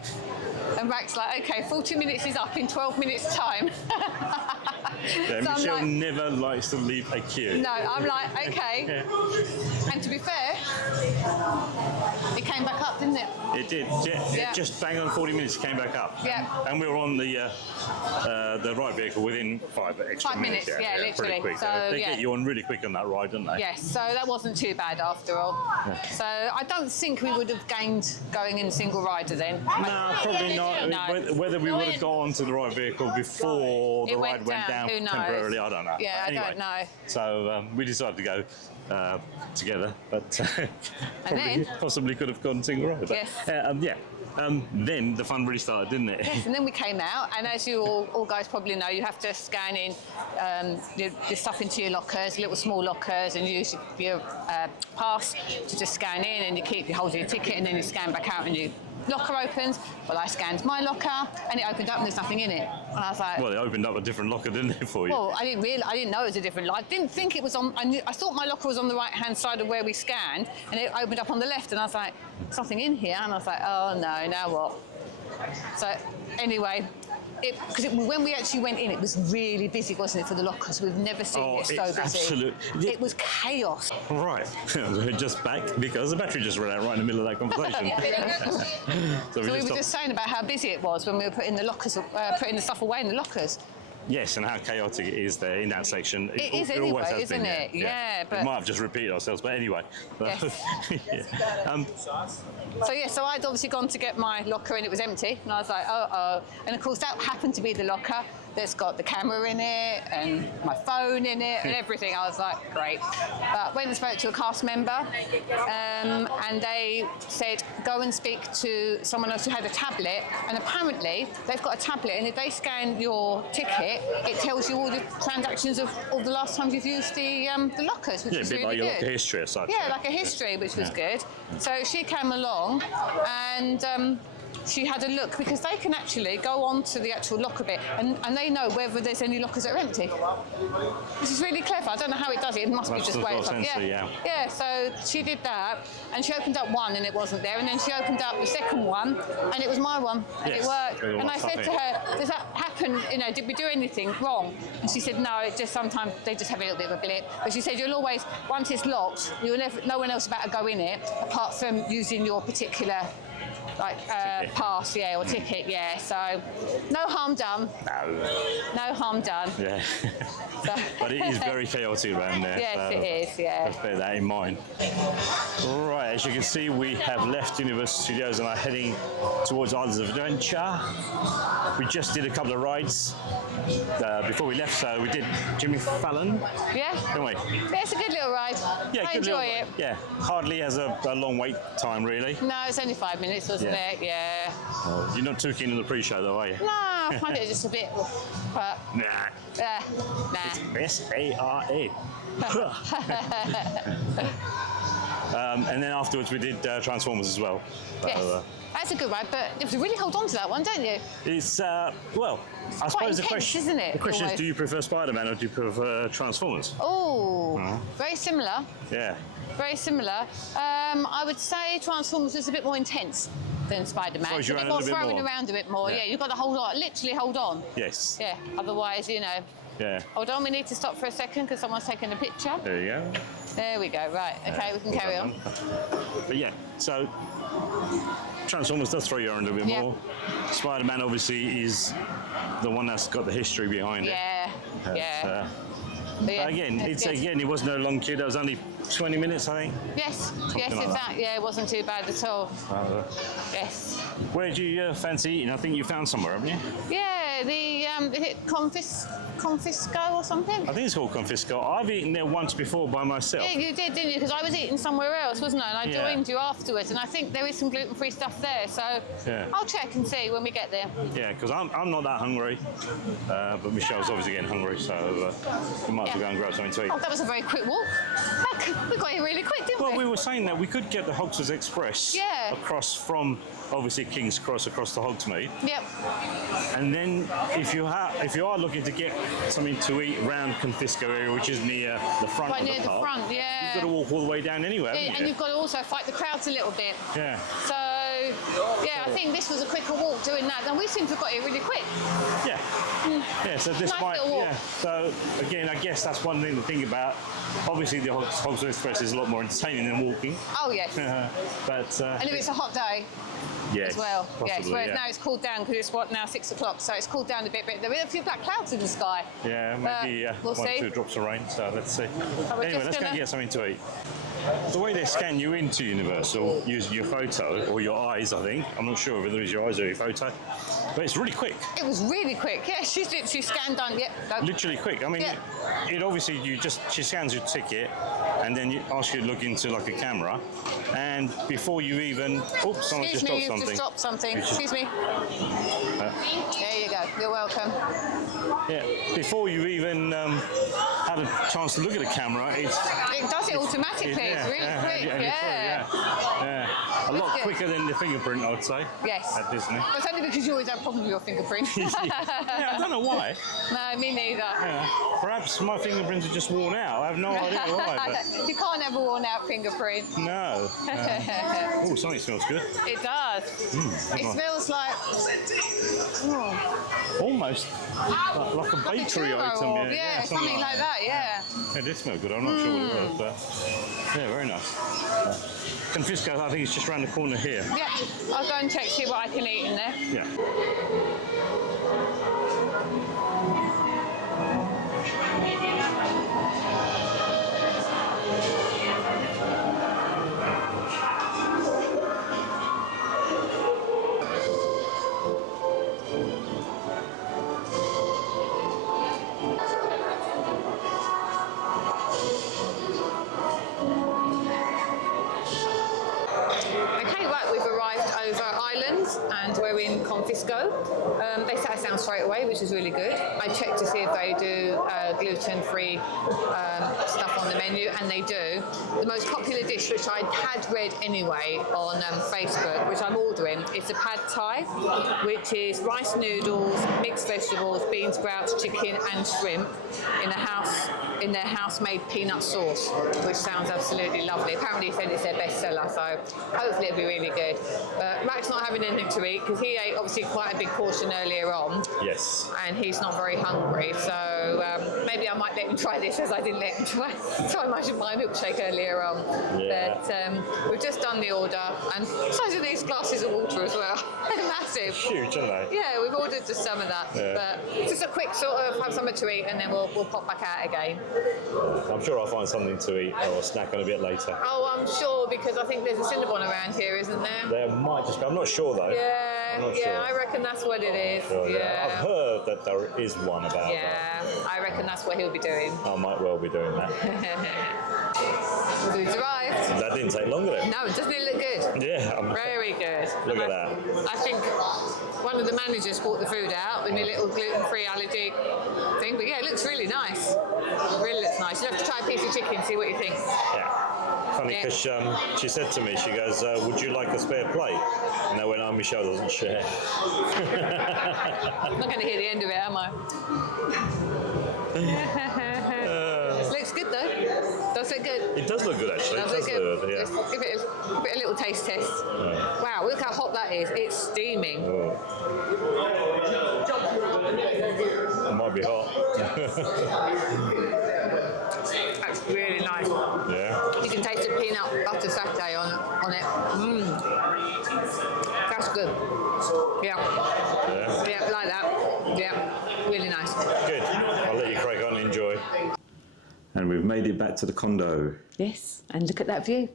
And Rack's like, okay, 40 minutes is up in 12 minutes' time. Yeah, So I'm Michelle like- never likes to leave a queue. No, I'm like, okay. Yeah. And to be fair, it came back up, didn't it? It did. Yeah. Just bang on 40 minutes, it came back up. Yeah. And we were on the ride vehicle within 5 extra 5 minutes, yeah, pretty literally. quick. So, They yeah. get you on really quick on that ride, don't they? Yes, so that wasn't too bad after all. So I don't think we would have gained going in single rider then. No, probably not. No. Whether we would have gone to the right vehicle before the It ride went down who knows? temporarily, I don't know. Yeah, But anyway, I don't know. So we decided to go together, but then? possibly could have gone single rider. Yes. Then the fun really started, didn't it? Yes, and then we came out, and as you all guys probably know, you have to scan in your stuff into your lockers, little small lockers, and use your pass to just scan in, and you hold your ticket, and then you scan back out, and your locker opens. Well, I scanned my locker, and it opened up, and there's nothing in it. And I was like, Well, it opened up a different locker, didn't it, for you? well, I didn't know it was a different locker. I didn't think it was on. I thought my locker was on the right-hand side of where we scanned, and it opened up on the left, and I was like, there's nothing in here, and I was like, oh no, now what? So anyway, when we actually went in, it was really busy, wasn't it, for the lockers? We've never seen it so busy. Absolutely. It was chaos. Right. We're just back because the battery just ran out right in the middle of that conversation. So we were just saying about how busy it was when we were putting the lockers, putting the stuff away in the lockers. Yes, and how chaotic it is there in that section. It is always anyway, has isn't been, it? Yeah, but we might have just repeated ourselves, but anyway. Yes. Yeah. So I'd obviously gone to get my locker and it was empty, and I was like, oh. And of course that happened to be the locker that's got the camera in it and my phone in it and everything. I was like, great. But went and spoke to a cast member, and they said, go and speak to someone else who had a tablet, and apparently they've got a tablet, and if they scan your ticket, it tells you all the transactions of all the last times you've used the lockers, which was a bit really like your good. locker history or such. Yeah, like a history, which was good. So she came along and she had a look, because they can actually go on to the actual locker bit and they know whether there's any lockers that are empty. This is really clever. I don't know how it does it. It must be just way it's like, yeah, so she did that and she opened up one and it wasn't there, and then she opened up the second one and it was my one and it worked. And I said to her, does that happen, did we do anything wrong? And she said, no, it just sometimes they just have a little bit of a blip. But she said, you'll always, once it's locked, no one else is about to go in it apart from using your particular pass, or ticket, so no harm done. No harm done. Yeah. So. But it is very chaotic around there. Yes, so it is, yeah. Let's bear that in mind. Right, as you can see, we have left Universal Studios and are heading towards Islands of Adventure. We just did a couple of rides before we left, so we did Jimmy Fallon. Yeah. Didn't we? Yeah, it's a good little ride. Yeah, I enjoy it. Yeah, hardly has a long wait time, really. No, it's only 5 minutes, wasn't it? Yeah. You're not too keen on the pre-show, though, are you? No, I find it just a bit, but... Nah. Nah. S-A-R-A. And then afterwards we did Transformers as well. Yes. That's a good ride, but you have to really hold on to that one, don't you? It's, I suppose the question, isn't it? The question is, do you prefer Spider-Man or do you prefer Transformers? Oh, very similar. Yeah. Very similar. I would say Transformers was a bit more intense than Spider-Man. Throws you a bit around more a bit throwing more. around a bit more. Yeah. Yeah, you've got to hold on, literally hold on. Yes. Yeah, otherwise, Yeah. Hold on, we need to stop for a second because someone's taking a picture. There you go. There we go, right. Okay, we can carry on. But yeah, so Transformers does throw you around a bit more. Spider-Man obviously is the one that's got the history behind it. Yeah. Again, it was no long queue. That was only 20 minutes, I think. Yes, like exactly. Yeah, it wasn't too bad at all. Yes. Where do you fancy eating? I think you found somewhere, haven't you? Yeah, is it Confisco or something? I think it's called Confisco. I've eaten there once before by myself. Yeah, you did, didn't you? Because I was eating somewhere else, wasn't I? And I joined you afterwards, and I think there is some gluten-free stuff there. So I'll check and see when we get there. Yeah, because I'm not that hungry, but Michelle's obviously getting hungry, so we might have to go and grab something to eat. Oh, that was a very quick walk. We got here really quick, didn't we? Well, we were saying that we could get the Hogsmeade Express across from, obviously, King's Cross across to Hogsmeade. Yep. And then if you are looking to get something to eat around Confisco area, which is near the front of the park, near the front, yeah. You've got to walk all the way down anyway, haven't you? And you've got to also fight the crowds a little bit. Yeah. So, I think this was a quicker walk doing that. And we seem to have got here really quick. Yeah. Yeah, so this Nice might, little walk. So, again, I guess that's one thing to think about. Obviously, the Hogsmeade Express is a lot more entertaining than walking. Oh, yes. But and if it's a hot day, yes, as well. possibly, Yes, whereas now it's cooled down because it's now 6 o'clock, so it's cooled down a bit. But there are a few black clouds in the sky. Yeah, maybe we'll one or see. two drops of rain. So let's see. Anyway, let's go and get something to eat. The way they scan you into Universal, using your photo or your eyes, I think. I'm not sure whether it's your eyes or your photo, but it's really quick. It was really quick. Yeah, she's literally scanned on. Yep. No. Literally quick. I mean, it obviously she scans your ticket, and then you ask you to look into like a camera, and before you even, oops, someone just dropped something. Just dropped something. Excuse me. There you go. You're welcome. Yeah. Before you even had a chance to look at the camera, it does it automatically. It's really quick. Yeah. A lot quicker than the fingerprint, I would say. Yes. At Disney. But it's only because you always have a problem with your fingerprint. Yeah, I don't know why. No, me neither. Yeah. Perhaps my fingerprints are just worn out. I have no idea why. But you can't have a worn-out fingerprint. no. Oh, something smells good. It does. It smells smells like Almost like a like a bakery churro item. or, yeah, something like that. Yeah. Yeah, this smelled good. I'm not sure what it was, but yeah, very nice. Confisco, I think it's just around the corner here. Yeah. I'll go and check see what I can eat in there. Yeah. Okay, right, we've arrived over Ireland and we're in Confisco. They sat us down straight away, which is really good. I checked to see if they do gluten-free stuff on the menu, and they do. The most popular dish, which I had read anyway on Facebook, which I'm ordering, is a pad thai, which is rice noodles, mixed vegetables, beans, sprouts, chicken and shrimp in their house-made peanut sauce, which sounds absolutely lovely. Apparently, he said it's their bestseller, so hopefully it'll be really good. Mac's not having anything to eat because he ate obviously quite a big portion earlier on. Yes. And he's not very hungry, so maybe I might let him try this, as I didn't let him try my milkshake earlier on. Yeah. But we've just done the order, and size of these glasses of water as well. They're massive. Huge, aren't they? Yeah, we've ordered just some of that. Yeah. But just a quick sort of have something to eat, and then we'll pop back out again. I'm sure I'll find something to eat or snack on a bit later. Oh, I'm sure, because I think there's a Cinnabon around here, isn't there? There might just be. I'm not sure though. Yeah, sure. I reckon that's what it is. Sure, yeah. I've heard that there is one about. Yeah, I reckon that's what he'll be doing. I might well be doing that. Food's arrived. That didn't take long, did it? No, doesn't it look good? Yeah. Very good. Look at that. I think one of the managers brought the food out with a little gluten-free allergy thing, but yeah, it looks really nice. It really looks nice. You have to try a piece of chicken, see what you think. Yeah. Funny because she said to me, she goes, would you like a spare plate? And I went, oh, Michelle doesn't share. I'm not going to hear the end of it, am I? Looks good though. Does it good? It does look good actually. Does it does it good? look good, yeah. Let's give it a little taste test. Yeah. Wow, look how hot that is. It's steaming. Oh. It might be hot. That's really nice. Yeah. You can taste the peanut butter satay on it. That's good. Yeah. Yeah. Yeah, like that. Yeah, really nice. Good. I'll let you crack on and enjoy. And we've made it back to the condo. Yes, and look at that view.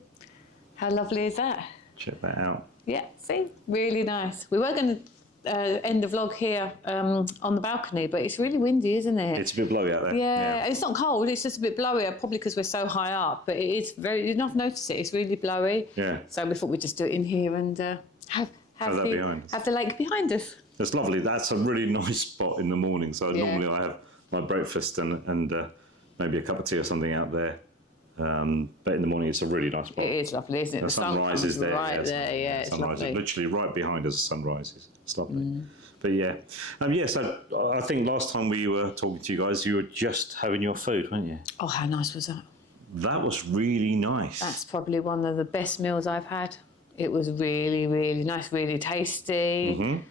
How lovely is that? Check that out. Yeah, see? Really nice. We were going to end the vlog here on the balcony, but it's really windy, isn't it? It's a bit blowy out there. Yeah, it's not cold, it's just a bit blowy, probably because we're so high up, but it is very, you've not noticed it, it's really blowy. Yeah. So we thought we'd just do it in here and have the lake behind us. That's lovely. That's a really nice spot in the morning. So Yeah. normally I have my breakfast and maybe a cup of tea or something out there. But in the morning it's a really nice spot. It is lovely, isn't it? The sun sunrise comes is there. right there, yeah, it's sunrise lovely. is literally right behind us. Sunrise is it's lovely. But yeah, so I think last time we were talking to you guys, you were just having your food, weren't you? Oh, how nice was that? That was really nice. That's probably one of the best meals I've had. It was really, really nice, really tasty. Mm-hmm.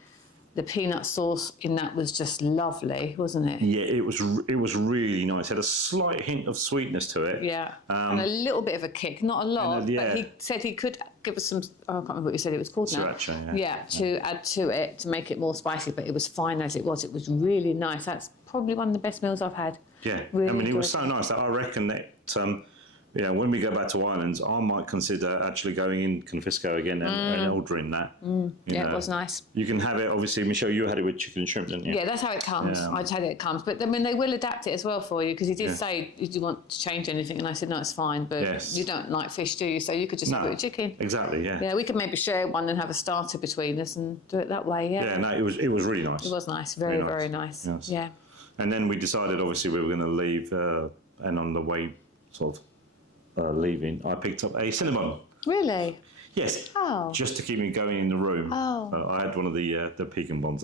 The peanut sauce in that was just lovely, wasn't it? Yeah, it was really nice. It had a slight hint of sweetness to it. Yeah, and a little bit of a kick, not a lot, yeah. but he said he could give us some, I can't remember what you said it was called now. Sriracha, Yeah, to add to it, to make it more spicy, but it was fine as it was. It was really nice. That's probably one of the best meals I've had. Yeah, Really I mean, it was enjoyed so nice that I reckon that, when we go back to Ireland, I might consider actually going in Confisco again and ordering that. Yeah, it was nice. You can have it, obviously, Michelle, you had it with chicken and shrimp, didn't you? Yeah, that's how it comes. Yeah. I'd say that it comes. But I mean, they will adapt it as well for you, because he did say, "Do you want to change anything?" And I said, "No, it's fine." But Yes. you don't like fish, do you? So you could just have it with chicken. Exactly, yeah. Yeah, we could maybe share one and have a starter between us and do it that way. Yeah. Yeah, no, it was really nice. It was nice. Very, Very nice. Yes. Yeah. And then we decided, obviously, we were going to leave, and on the way, sort of leaving, I picked up a cinnamon. Really? Yes. Oh. Just to keep me going in the room. Oh. I had one of the pecan bonds.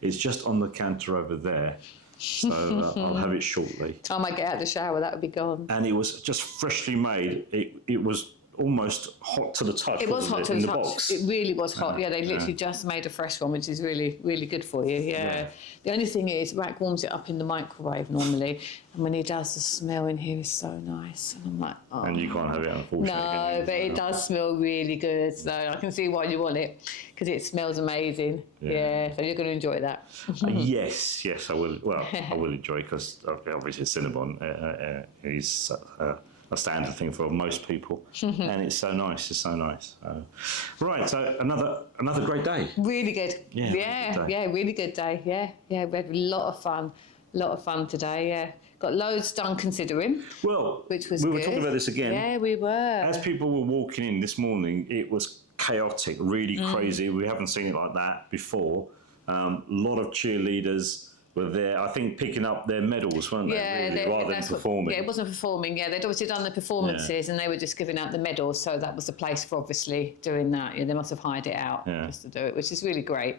It's just on the counter over there, so I'll have it shortly. Time I get out of the shower, that would be gone. And it was just freshly made. It was almost hot to the touch. It was hot to in the the touch. box. It really was hot. Yeah, they literally just made a fresh one, which is really, really good for you. Yeah. The only thing is, Rack warms it up in the microwave normally, and when he does, the smell in here is so nice. And I'm like, oh. And you can't have it, unfortunately. No, but it does smell really good. So I can see why you want it, because it smells amazing. Yeah. So you're going to enjoy that. Yes, I will. Well, I will enjoy because obviously Cinnabon is a standard thing for most people, and it's so nice. It's so nice. Right, so another great day. Really good. Really good day. Really good day. Yeah. We had a lot of fun today. Yeah, got loads done considering. Well, which was we were good. talking about this again. Yeah, we were. As people were walking in this morning, it was chaotic, really crazy. We haven't seen it like that before. A lot of cheerleaders were there, I think, picking up their medals, weren't they, really, rather than performing. Yeah, it wasn't performing. Yeah, they'd obviously done the performances and they were just giving out the medals, so that was the place for obviously doing that. Yeah, they must have hired it out just to do it, which is really great.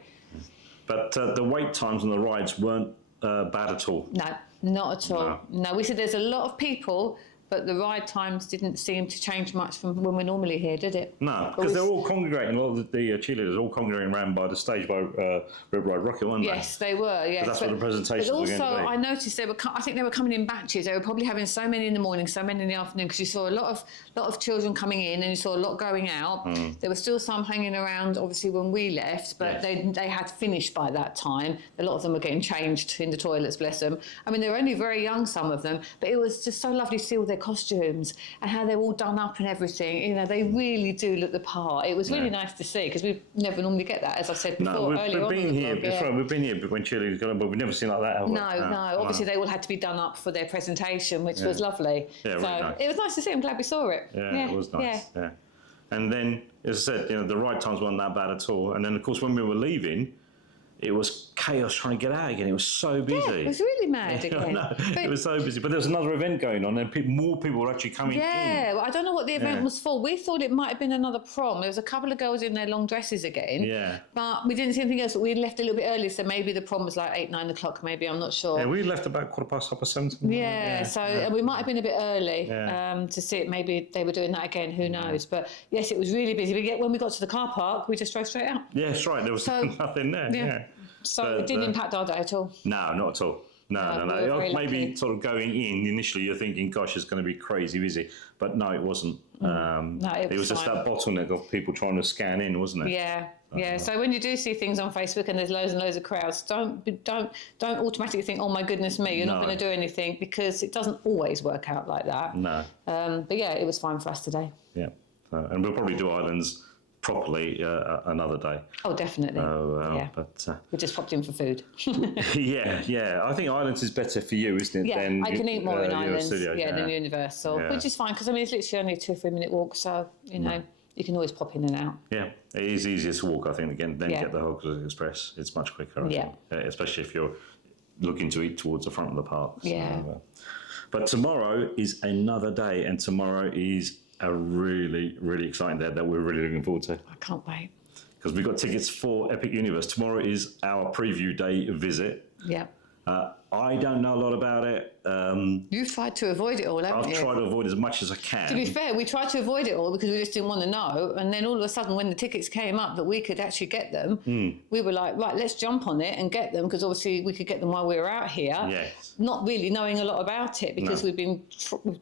But the wait times on the rides weren't bad at all. No, not at all. No, we said there's a lot of people, but the ride times didn't seem to change much from when we're normally here, did it? No, because they're all congregating, a lot of the cheerleaders are all congregating around by the stage by Red Ride Rocket, weren't they? Yes, they were, yeah. That's what the presentations were going to be. But also, I noticed I think they were coming in batches. They were probably having so many in the morning, so many in the afternoon, because you saw a lot of children coming in and you saw a lot going out. There were still some hanging around, obviously, when we left, but they had finished by that time. A lot of them were getting changed in the toilets, bless them. I mean, they were only very young, some of them, but it was just so lovely to see all their costumes and how they're all done up and everything. You know, they really do look the part. It was really nice to see, because we never normally get that, as I said before, earlier on. We've been here, that's right, we've been here when cheerleaders got on, but we've never seen like that, have we? No. Obviously, they all had to be done up for their presentation, which was lovely. Yeah, really nice. It was nice to see. I'm glad we saw it. Yeah, it was nice. Yeah. And then, as I said, the ride times weren't that bad at all. And then, of course, when we were leaving, it was chaos trying to get out again. It was so busy. Yeah, it was really mad again. It was so busy. But there was another event going on, and more people were actually coming in. Yeah, well, I don't know what the event was for. We thought it might have been another prom. There was a couple of girls in their long dresses again. Yeah. But we didn't see anything else. We left a little bit early, so maybe the prom was like 8, 9 o'clock, maybe. I'm not sure. Yeah, we left about 7:15. Yeah, so we might have been a bit early to see it. Maybe they were doing that again. Who knows? But yes, it was really busy. When we got to the car park, we just drove straight out. Yeah, that's right. There was nothing there. Yeah. So it didn't impact our day at all. No, not at all. No. Maybe sort of going in initially, you're thinking, "Gosh, it's going to be crazy busy," but no, it wasn't. It was just that bottleneck of people trying to scan in, wasn't it? Yeah. So when you do see things on Facebook and there's loads and loads of crowds, don't automatically think, "Oh my goodness me, you're not going to do anything," because it doesn't always work out like that. No. But yeah, it was fine for us today. Yeah, and we'll probably do Islands properly another day. Oh, definitely. But we just popped in for food. yeah. I think Islands is better for you, isn't it? Yeah, I can eat more in Islands. Studios, than Universal, which is fine, because I mean it's literally only a 2 or 3 minute walk, so you know you can always pop in and out. Yeah, it is easier to walk, I think, than get the Hogswood Express. It's much quicker, I think, especially if you're looking to eat towards the front of the park. Yeah. But tomorrow is another day, and tomorrow is a really, really exciting day that we're really looking forward to. I can't wait. Because we've got tickets for Epic Universe. Tomorrow is our preview day visit. Yeah. I don't know a lot about it. You've tried to avoid it all, haven't you? I've tried to avoid as much as I can. To be fair, we tried to avoid it all because we just didn't want to know. And then all of a sudden, when the tickets came up that we could actually get them, we were like, right, let's jump on it and get them, because obviously we could get them while we were out here. Yes. Not really knowing a lot about it, because we've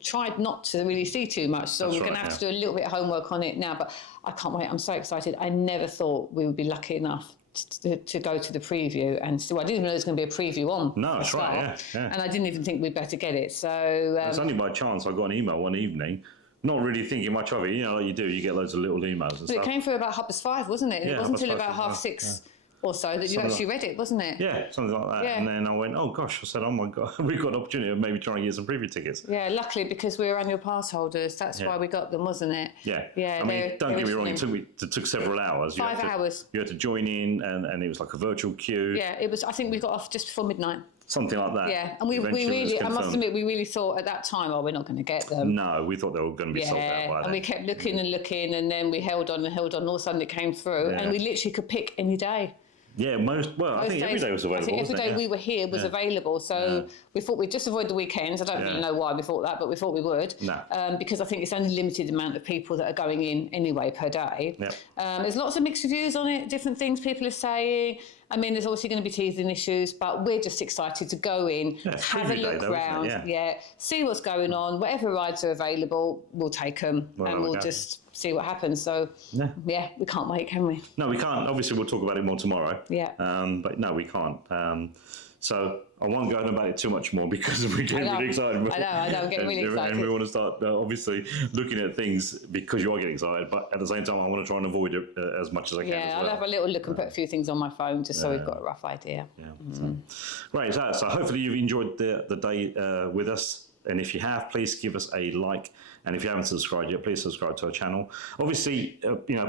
tried not to really see too much. So we're going to have to do a little bit of homework on it now. But I can't wait. I'm so excited. I never thought we would be lucky enough to go to the preview, and so I didn't even know there was going to be a preview on. No, that's right, yeah. And I didn't even think we'd better get it. So it's only by chance I got an email one evening, not really thinking much of it. You know, like you do, you get loads of little emails and stuff. It came through about 5:30, wasn't it? And it wasn't until about 5:30 or so that you actually read it, wasn't it? Yeah, something like that. Yeah. And then I went, oh gosh, I said, oh my God, we've got an opportunity of maybe trying to get some preview tickets. Yeah, luckily, because we were annual pass holders, that's why we got them, wasn't it? Yeah. I mean, don't get me wrong, it took several hours. 5 hours. You had to join in, and it was like a virtual queue. Yeah, it was. I think we got off just before midnight. Something like that. Yeah, and we really, I must admit, we really thought at that time, we're not going to get them. No, we thought they were going to be sold out by then. And we kept looking and looking, and then we held on, and all of a sudden it came through, and we literally could pick any day. Yeah, I think every day was available. I think every wasn't it? day Yeah. we were here was available. So we thought we'd just avoid the weekends. I don't really know why we thought that, but we thought we would. No. Because I think it's only a limited amount of people that are going in anyway per day. Yep. There's lots of mixed reviews on it, different things people are saying. I mean, there's obviously going to be teething issues, but we're just excited to go in, free have a day look though, isn't it? round, Yeah. see what's going on. Whatever rides are available, we'll take them, Well, and there we we'll go. just see what happens. So, Yeah. yeah, we can't wait, can we? No, we can't. Obviously, we'll talk about it more tomorrow. Yeah. But no, we can't. So I won't go on about it too much more because we're getting really excited. I know, I'm getting really excited. And we want to start, obviously, looking at things because you are getting excited. But at the same time, I want to try and avoid it as much as I can. Yeah, as well. I'll have a little look and put a few things on my phone just so we've got a rough idea. Yeah. So, great. So hopefully you've enjoyed the day with us. And if you have, please give us a like. And if you haven't subscribed yet, please subscribe to our channel. Obviously,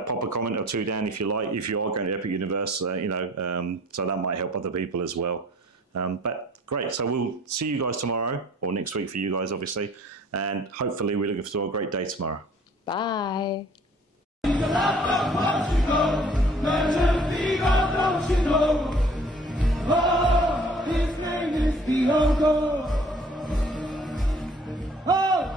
pop a comment or two down if you like. If you are going to Epic Universe, so that might help other people as well. But great. So we'll see you guys tomorrow or next week for you guys, obviously. And hopefully we're looking forward to a great day tomorrow. Bye. His name is the Uncle. Oh!